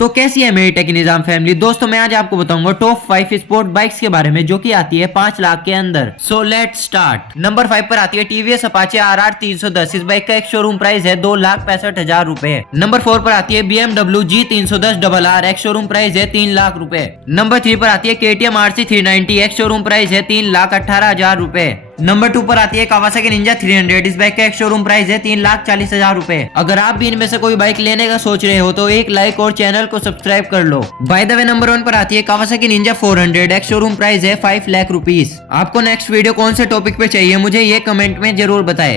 तो कैसी है मेरी टेक निजाम फैमिली। दोस्तों मैं आज आपको बताऊंगा टॉप 5 स्पोर्ट बाइक्स के बारे में जो कि आती है 5 लाख के अंदर। So let's start. नंबर 5 पर आती है टीवीएस अपाचे RR 310। इस बाइक का एक शोरूम प्राइस है 2,65,000 रुपए। नंबर 4 पर आती है BMW G310 RR। एक शोरूम प्राइस है 3 लाख रुपए। नंबर 3 पर आती है KTM RC 390। एक शोरूम प्राइस है 3,18,000 रुपए। नंबर 2 पर आती है कावासाकी निंजा 300। इस बाइक का एक शोरूम प्राइस है 3,40,000 रुपए। अगर आप भी इनमें से कोई बाइक लेने का सोच रहे हो तो एक लाइक और चैनल को सब्सक्राइब कर लो। बाय द वे नंबर 1 पर आती है कावासाकी निंजा 400। एक शोरूम प्राइस है 5 लाख रुपीस। आपको नेक्स्ट वीडियो कौन से टॉपिक पे चाहिए मुझे ये कमेंट में जरूर बताएं।